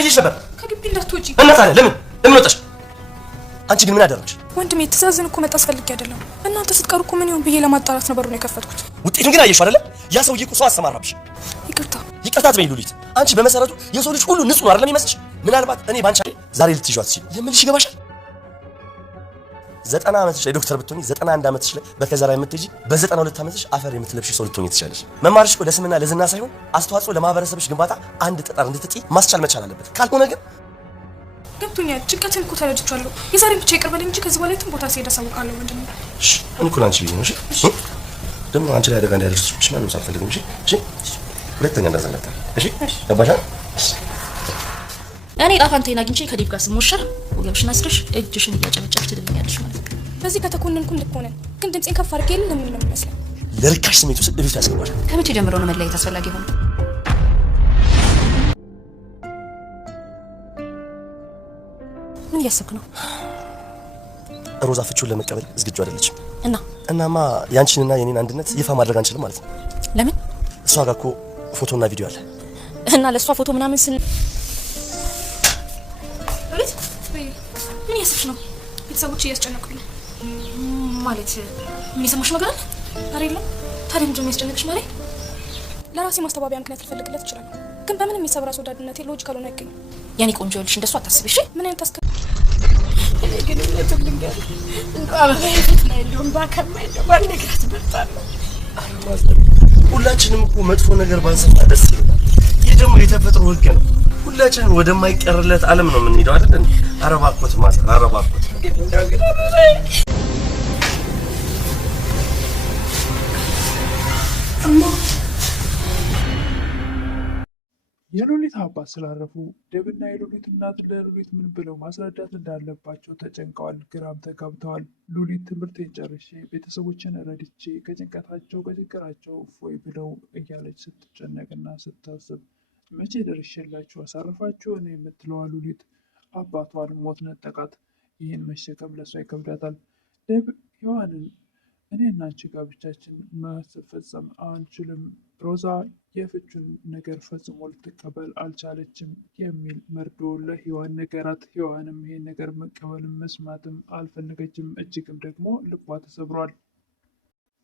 ምን ይልሽ ነበር? ከግቢ እንዳትወጪ እና ታዲያ ለምን ወጣሽ? አንቺ ግን ምን አደረግሽ? ወንድሜ ትእዛዝን እኮ መጣስ ፈልጌ አይደለም። እናንተ ስትቀሩ እኮ ምን ይሁን ብዬ ለማጣራት ነበር ነው የከፈትኩት። ውጤቱን ግን አየሽው አይደለ? ያ ሰውዬ እኮ ሰው አሰማራብሽ። ይቅርታ አትበይ ሉሊት። አንቺ በመሰረቱ የሰው ልጅ ሁሉ ንጹህ ነው አይደለም የሚመስልሽ? ምናልባት እኔ ባንቺ ዛሬ ልትይዣት ሲል የምልሽ ይገባሻል? 90 ዓመትሽ ላይ ዶክተር ብትሆኚ 91 ዓመትሽ ላይ በከዘራ የምትሄጂ በ92 ዓመትሽ አፈር የምትለብሽ ሰው ልትሆኚ ትችላለሽ። መማርሽ እኮ ለስምና ለዝና ሳይሆን አስተዋጽኦ ለማህበረሰብሽ ግንባታ አንድ ጠጠር እንድትጥይ ማስቻል መቻል አለበት። ካልሆነ ግን ገብቶኛል። ጭንቀትን እኮ ተረድቻለሁ። የዛሬ ብቻ ይቅርበልኝ እንጂ ከዚህ በኋላ የትም ቦታ ሲሄድ አሳውቃለሁ ወንድሜ። እሺ እንኩ ላንቺ ብዬሽ ነው። እሺ ደግሞ አንቺ ላይ አደጋ እንዳይደርስብሽ ምንም ሳትፈልጊ። እሺ ሁለተኛ እንዳዘነታ። እሺ ገባሽ? እኔ ጣፋንቴን አግኝቼ ከዴቭ ጋር ስሞሸር ወገብሽን አስረሽ እጅሽን እያጨበጨብሽ ትድኛለሽ ማለት ነው። በዚህ ከተኮነንኩ ልክ ሆነን ግን ድምጼን ከፍ አድርጌ ለምን ነው የሚመስለው? ለርካሽ ስሜት ውስጥ ቤት ያስገባሽ። ከመቼ ጀምሮ ነው መለያየት አስፈላጊ ሆነ? ምን እያሰብክ ነው? ሮዛ ፍቹን ለመቀበል ዝግጁ አይደለችም። እናማ ያንቺንና የኔን አንድነት ይፋ ማድረግ አንችልም ማለት ነው። ለምን? እሷ ጋር እኮ ፎቶና ቪዲዮ አለ እና ለእሷ ፎቶ ምናምን ምን እያሰብሽ ነው? ቤተሰቦች እያስጨነቁኝ ነው። ማለት ምን የሰማሽ ነገር አለ? አይደለም። ታዲያ ምንድን ነው የሚያስጨንቅሽ ማለት? ለራሴ ማስተባበያ ምክንያት ልፈልግለት እችላለሁ፣ ግን በምንም የሰብራ ወዳድነቴ ሎጂካል ሆኖ አይገኝም። ያኔ ቆንጆ ልሽ እንደሱ አታስቢ እሺ? ምን አይነት አስከ ግን ለትልንገር እንደው አበባ ይፈት ላይ እንደው ባከማይ እንደው ባንነግራት በጣለው። ሁላችንም እኮ መጥፎ ነገር ባንሰማ ደስ ይላል። ይሄ ደግሞ የተፈጥሮ ህግ ነው። ሁላችንም ወደማይቀርለት ዓለም ነው የምንሄደው አይደል? አረባኮት ማለት አረባኮት የሉሊት አባት ስላረፉ ዴቭና የሉሊት እናት ለሉሊት ምን ብለው ማስረዳት እንዳለባቸው ተጨንቀዋል፣ ግራም ተጋብተዋል። ሉሊት ትምህርቴን ጨርሼ ቤተሰቦችን ረድቼ ከጭንቀራቸው እፎይ ብለው እያለች ስትጨነቅና ስታስብ መቼ ደርሼላችሁ አሳርፋችሁ ነው የምትለዋ ሉሊት አባቷን ሞት ነጠቃት። ይህን መሸከም ለሷ ይከብዳታል። ዴቭ ሔዋንን እኔና አንቺ ጋብቻችን ማስፈጸም አንችልም፣ ሮዛ የፍቹን ነገር ፈጽሞ ልትቀበል አልቻለችም የሚል መርዶ ለሔዋን ነገራት። ሔዋንም ይሄን ነገር መቀበልም መስማትም አልፈለገችም። እጅግም ደግሞ ልቧ ተሰብሯል።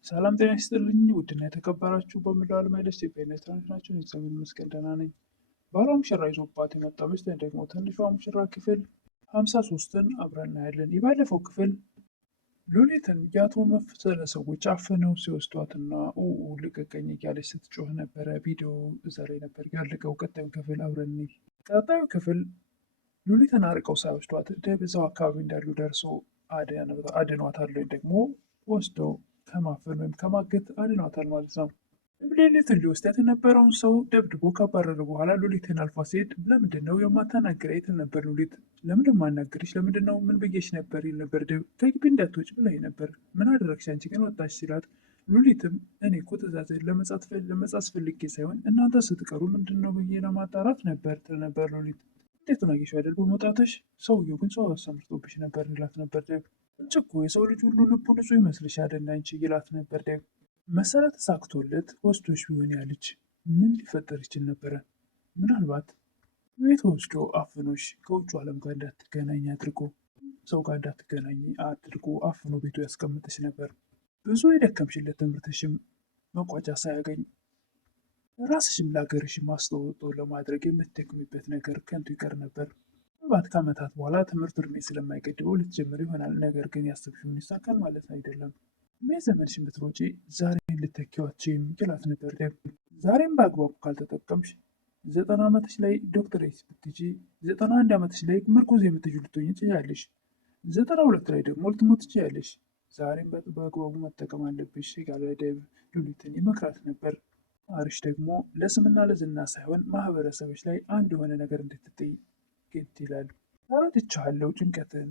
ሰላም ጤና ይስጥልኝ ውድና የተከበራችሁ በመላው ዓለም ያላችሁ ኢትዮጵያውያን ኤርትራውያን እግዚአብሔር ይመስገን ደህና ነኝ። ባሏ ሙሽራ ይዞባት የመጣው ሚስት ደግሞ ትንሿ ሙሽራ ክፍል 53ን አብረን እናያለን። የባለፈው ክፍል ሉሊትን የአቶ መፍሰለ ሰዎች አፍነው ሲወስዷትና ልቀቀኝ እያለች ስትጮህ ነበረ። ቪዲዮ እዛ ላይ ነበር ያለቀው። ቀጣዩ ክፍል አብረን እንይ። ቀጣዩ ክፍል ሉሊትን አርቀው ሳይወስዷት ዴቭ እዛው አካባቢ እንዳሉ ደርሶ አድኗታል፣ ወይም ደግሞ ወስደው ከማፈን ወይም ከማገት አድኗታል ማለት ነው። ሉሊትን ሊወስዳት የነበረውን ሰው ደብድቦ ካባረረ በኋላ ሉሊትን አልፏ ሲሄድ ለምንድን ነው የማታናግረኝ ትል ነበር። ሉሊት ለምንድን ነው የማናግርሽ? ለምንድን ነው ምን ብዬሽ ነበር ይል ነበር። ዴቭ ከግቢ እንዳትወጪ ብላኝ ነበር፣ ምን አደረግሽ አንቺ ግን ወጣሽ ሲላት፣ ሉሊትም እኔ እኮ ትእዛዝን ለመጻፍ ፈልጌ ሳይሆን እናንተ ስትቀሩ ምንድን ነው ብዬ ለማጣራት ነበር ትል ነበር ሉሊት። እንዴት ነው አየሽው አይደል በመውጣትሽ? ሰውየው ግን ሰው አሰምርቶብሽ ነበር ይላት ነበር ዴቭ። እንጂ እኮ የሰው ልጅ ሁሉ ልቡ ንጹህ ይመስልሻል አንቺ ይላት ነበር ዴቭ። መሰረት ተሳክቶለት ወስዶሽ ቢሆን ያለች ምን ሊፈጠር ይችል ነበረ? ምናልባት ቤት ወስዶ አፍኖሽ ከውጭ ዓለም ጋር እንዳትገናኝ አድርጎ ሰው ጋር እንዳትገናኝ አድርጎ አፍኖ ቤቱ ያስቀምጥሽ ነበር። ብዙ የደከምሽለት ትምህርትሽም መቋጫ ሳያገኝ ራስሽም ለሀገርሽም አስተዋጽኦ ለማድረግ የምትደክሚበት ነገር ከንቱ ይቀር ነበር። ምናልባት ከዓመታት በኋላ ትምህርት እድሜ ስለማይገድበው ልትጀምር ይሆናል። ነገር ግን ያሰብሽውን ይሳካል ማለት አይደለም። ዘመንሽን ብትሮጪ ዛሬን ልተኪዋችም ይላት ነበር ዴቭ። ዛሬም በአግባቡ ካልተጠቀምሽ 90 ዓመትሽ ላይ ዶክተሬት ብትጂ 91 ዓመትሽ ላይ ምርኩዝ የምትይዥ ልትሆኚ ትችያለሽ። 92 ላይ ደግሞ ልትሞት ትችያለሽ። ዛሬም በአግባቡ መጠቀም አለብሽ ያለ ዴቭ ሉሊትን ይመክራት ነበር። አርሽ ደግሞ ለስምና ለዝና ሳይሆን ማህበረሰቦች ላይ አንድ የሆነ ነገር እንድትጥይ ግድ ይላል። ተረድቻለሁ ጭንቀትን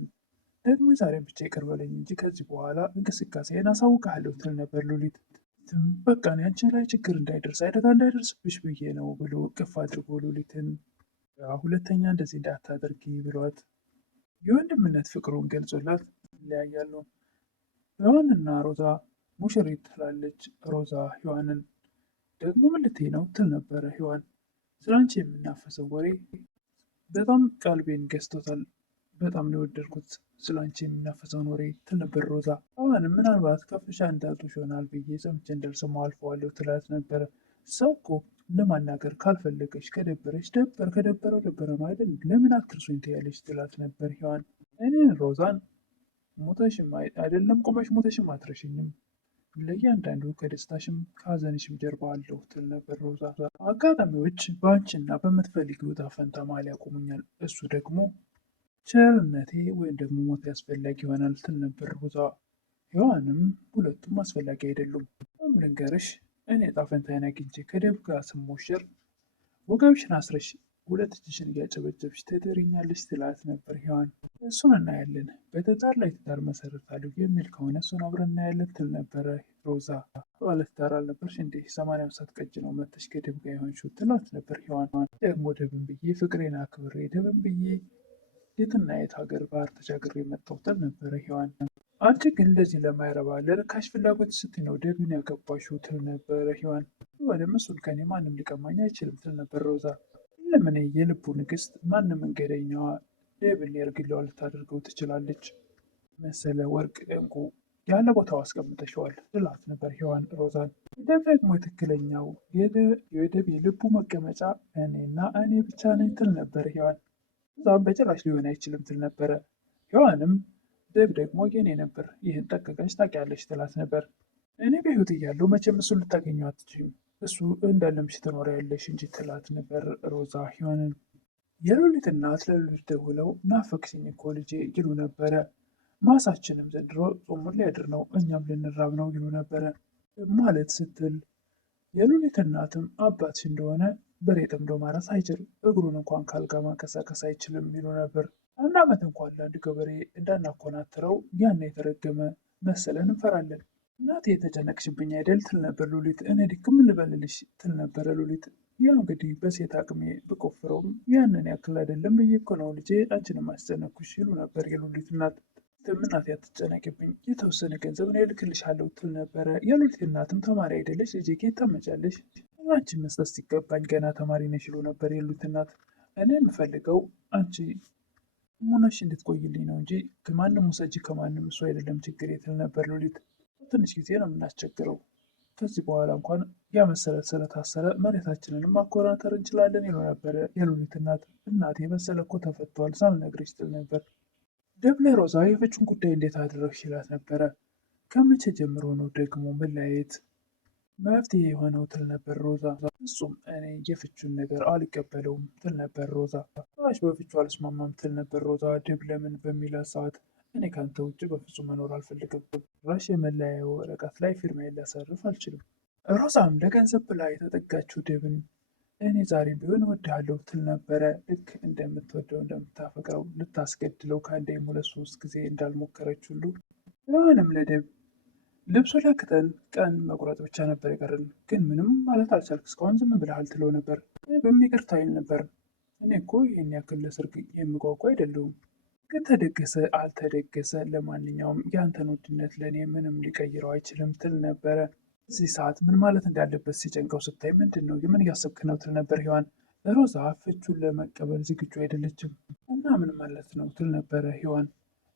ደግሞ ዛሬም ብቻ ይቅር በለኝ እንጂ ከዚህ በኋላ እንቅስቃሴን አሳውቅሃለሁ ትል ነበር ሉሊት። በቃ እኔ አንቺ ላይ ችግር እንዳይደርስ አደጋ እንዳይደርስብሽ ብዬ ነው ብሎ ቅፍ አድርጎ ሉሊትን ሁለተኛ እንደዚህ እንዳታደርጊ ብሏት የወንድምነት ፍቅሩን ገልጾላት ይለያያሉ። ሔዋንና ሮዛ ሙሽሪት ትላለች ሮዛ ሔዋንን። ደግሞ ምን ልትይ ነው ትል ነበረ ሔዋን። ስለ አንቺ የምናፈሰው ወሬ በጣም ቀልቤን ገዝቶታል። በጣም ነው የወደድኩት ስላንቺ የሚናፈሰውን ወሬ ትል ነበር ሮዛ። አሁንም ምናልባት ከፍሻ እንዳልጦሽ ይሆናል ብዬ ሰምቼ እንዳልሰማው አልፈዋለሁ ትላት ነበረ። ሰው እኮ ለማናገር ካልፈለገች ከደበረች ደበር ከደበረው ደበረ ነው አይደል? ለምን አትርሱኝ ትያለች ትላት ነበር ሔዋን። እኔን ሮዛን ሞተሽም አይደለም ቆመሽ ሞተሽም አትረሽኝም፣ ለእያንዳንዱ ከደስታሽም ከሀዘንሽም ጀርባ አለሁ ትል ነበር ሮዛ። አጋጣሚዎች በአንቺና በምትፈልጊው ዕጣ ፈንታ መሀል ያቆሙኛል፣ እሱ ደግሞ ቸርነቴ ወይም ደግሞ ሞት ያስፈላጊ ይሆናል ትል ነበር ሮዛ። ሔዋንም ሁለቱም አስፈላጊ አይደሉም፣ ልንገርሽ እኔ ዕጣ ፈንታዬን አግኝቼ ከደብ ጋር ስሞሸር ወገብሽን አስረሽ ሁለት እጅሽን እያጨበጨብሽ ትድሪኛለሽ ትላት ነበር ሔዋን። እሱን እናያለን፣ በትዳር ላይ ትዳር መሰረታለሁ የሚል ከሆነ እሱን አብረን እናያለን ትል ነበረ ሮዛ። ባለትዳር አልነበርሽ እንዴ 80 ሳትቀጭ ነው መተሽ ከደብ ጋር የሆንሽው ትላት ነበር ሔዋን። ደግሞ ደብን ብዬ ፍቅሬን አክብሬ ደብን ብዬ የትና የት ሀገር ባህር ተሻግሬ መጣሁ ትል ነበረ ሔዋን። አንቺ ግን እንደዚህ ለማይረባ ለርካሽ ፍላጎት ስትይ ነው ደብን ያገባሽው ትል ነበረ ሔዋን። ወደም እሱን ከኔ ማንም ሊቀማኝ አይችልም ትል ነበር ሮዛ። ለምን የልቡ ንግስት ማንም መንገደኛዋ ደብን የእርግላዋ ልታደርገው ትችላለች? መሰለ ወርቅ ዕንቁ ያለ ቦታው አስቀምጠሸዋል ትላት ነበር ሔዋን ሮዛን። ደብ ደግሞ ትክክለኛው የደብ የልቡ መቀመጫ እኔና እኔ ብቻ ነኝ ትል ነበር ሔዋን። እዛም በጭራሽ ሊሆን አይችልም ትል ነበረ ሔዋንም ደብ ደግሞ የኔ ነበር፣ ይህን ጠንቅቀሽ ታውቂያለሽ ትላት ነበር። እኔ በሕይወት እያለሁ መቼም እሱን ልታገኘው አትችይም፣ እሱ እንዳለምሽ ትኖሪያለሽ እንጂ ትላት ነበር ሮዛ ሔዋንን። የሉሊት እናት ለሉሊት ደውለው ናፈቅሽኝ እኮ ልጄ ይሉ ነበረ። ማሳችንም ዘንድሮ ጾሙን ሊያድር ነው፣ እኛም ልንራብ ነው ይሉ ነበረ ማለት ስትል የሉሊት እናትም አባትሽ እንደሆነ በሬ ጠምዶ ማረስ አይችል፣ እግሩን እንኳን ካልጋ ማንቀሳቀስ አይችልም ይሉ ነበር። አንድ ዓመት እንኳን ለአንድ ገበሬ እንዳናኮናትረው ያን የተረገመ መሰለን እንፈራለን። እናቴ የተጨነቅሽብኝ አይደል ትል ነበር ሉሊት። እኔ ድክም ልበልልሽ ትል ነበረ ሉሊት። ያው እንግዲህ በሴት አቅሜ ብቆፍረውም ያንን ያክል አይደለም ብዬ እኮ ነው ልጄ አንቺንም አስጨነኩሽ ይሉ ነበር የሉሊት እናት። እናቴ አትጨነቅብኝ፣ የተወሰነ ገንዘብ እኔ እልክልሻለሁ ትል ነበረ የሉሊት እናትም። ተማሪ አይደለሽ ልጄ ከየት ታመጫለሽ? አንቺን መስጠት ሲገባኝ ገና ተማሪ ነሽ ይሉ ነበር የሉሊት እናት። እኔ የምፈልገው አንቺ ሙነሽ እንድትቆይልኝ ነው እንጂ ከማንም ውሰጂ ከማንም እሱ አይደለም ችግር ትል ነበር ሉሊት። ትንሽ ጊዜ ነው የምናስቸግረው፣ ከዚህ በኋላ እንኳን ያ መሰረት ስለታሰረ መሬታችንንም ማኮራተር እንችላለን ይሉ ነበረ የሉሊት እናት። እናቴ መሰለ እኮ ተፈቷል ሳልነግርሽ ትል ነበር ደብ ለሮዛ። የፍቹን ጉዳይ እንዴት አደረግሽ ይላት ነበረ። ከመቼ ጀምሮ ነው ደግሞ መለያየት መፍትሄ የሆነው ትል ነበር ሮዛ። እሱም እኔ የፍቹን ነገር አልቀበለውም ትል ነበር ሮዛ። ራሽ በፍቹ አልስማማም ትል ነበር ሮዛ። ደብ ለምን በሚላት ሰዓት እኔ ካንተ ውጭ በፍጹም መኖር አልፈልግም፣ ራሽ የመለያየው ወረቀት ላይ ፊርማዬን ላሳርፍ አልችልም። ሮዛም ለገንዘብ ብላ የተጠጋችው ደብን እኔ ዛሬም ቢሆን እወድሃለሁ ትል ነበረ። ልክ እንደምትወደው እንደምታፈቅረው ልታስገድለው ከአንዴም 2-3 ጊዜ እንዳልሞከረች ሁሉ ሔዋንም ለደብ ልብሱ ለክተን ቀን መቁረጥ ብቻ ነበር የቀረን፣ ግን ምንም ማለት አልቻልክ እስካሁን ዝም ብለሃል ትለው ነበር። በሚቅርታ ይል ነበር። እኔ እኮ ይህን ያክል ለሰርግ የምጓጓ አይደለሁም፣ ግን ተደገሰ አልተደገሰ ለማንኛውም የአንተን ውድነት ለእኔ ምንም ሊቀይረው አይችልም ትል ነበረ። እዚህ ሰዓት ምን ማለት እንዳለበት ሲጨንቀው ስታይ ምንድን ነው የምን እያሰብክ ነው ትል ነበር ሔዋን። ሮዛ ፍቹን ለመቀበል ዝግጁ አይደለችም። እና ምን ማለት ነው ትል ነበረ ሔዋን።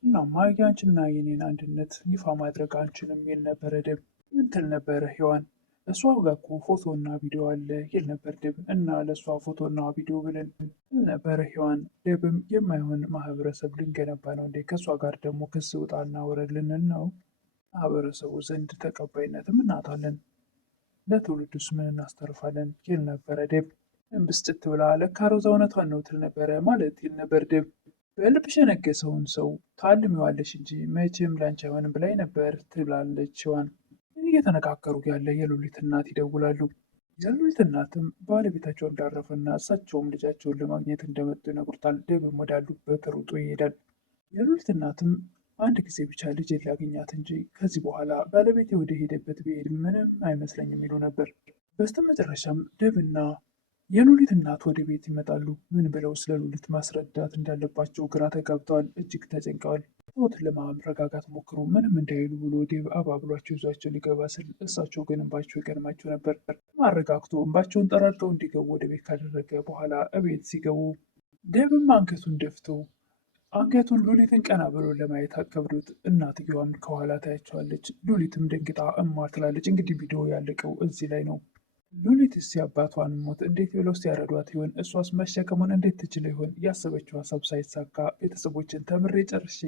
እናማ የአንቺና የኔን አንድነት ይፋ ማድረግ አንችልም ይል ነበረ ደብ። ምን ትል ነበረ ሔዋን። እሷ ጋር እኮ ፎቶና ቪዲዮ አለ ይል ነበር ደብ። እና ለእሷ ፎቶና ቪዲዮ ብለን ነበረ ሔዋን። ደብም የማይሆን ማህበረሰብ ልንገነባ ነው እንዴ? ከእሷ ጋር ደግሞ ክስ ውጣና ውረድ ልንል ነው? ማህበረሰቡ ዘንድ ተቀባይነትም እናጣለን፣ ለትውልዱስ ምን እናስተርፋለን ይል ነበረ ደብ። ብስጭት ብላ ለካ ሮዛ እውነቷን ነው ትል ነበረ ማለት ይል ነበር ደብ። በልብሽ የነገሰውን ሰው ታልሚዋለሽ እንጂ መቼም ላንቺ አይሆንም ብላኝ ነበር ትላለች ሔዋን። እየተነጋገሩ ያለ የሉሊት እናት ይደውላሉ። የሉሊት እናትም ባለቤታቸው እንዳረፈና እሳቸውም ልጃቸውን ለማግኘት እንደመጡ ይነግሩታል። ደብም ወዳሉበት ሩጦ ይሄዳል። የሉሊት እናትም አንድ ጊዜ ብቻ ልጅ ላገኛት እንጂ ከዚህ በኋላ ባለቤቴ ወደ ሄደበት ብሄድ ምንም አይመስለኝም ይሉ ነበር። በስተመጨረሻም ደብና የሉሊት እናት ወደ ቤት ይመጣሉ። ምን ብለው ስለ ሉሊት ማስረዳት እንዳለባቸው ግራ ተጋብተዋል። እጅግ ተጨንቀዋል። ሕይወትን ለማረጋጋት ሞክሮ ምንም እንዳይሉ ብሎ ደብ አባብሏቸው ይዟቸው ሊገባ ስል እሳቸው ግን እንባቸው ይገርማቸው ነበር። ማረጋግቶ እንባቸውን ጠራርገው እንዲገቡ ወደ ቤት ካደረገ በኋላ እቤት ሲገቡ ዴብም አንገቱን ደፍቶ አንገቱን ሉሊትን ቀና ብሎ ለማየት አከብዶት እናትየዋም ከኋላ ታያቸዋለች። ሉሊትም ደንግጣ እማ ትላለች። እንግዲህ ቪዲዮ ያለቀው እዚህ ላይ ነው። ሉሊትስ የአባቷን ሞት እንዴት ብለው ሲያረዷት ይሆን? እሷስ መሸከሙን እንዴት ትችል ይሆን? ያሰበችው ሀሳብ ሳይሳካ ቤተሰቦችን ተምሬ ጨርሼ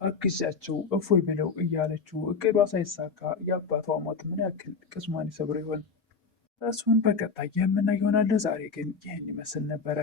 አግዣቸው እፎይ ብለው እያለችው እቅዷ ሳይሳካ የአባቷ ሞት ምን ያክል ቅስሟን ይሰብር ይሆን? እሱን በቀጣይ የምናየው ይሆናል። ዛሬ ግን ይህን ይመስል ነበረ።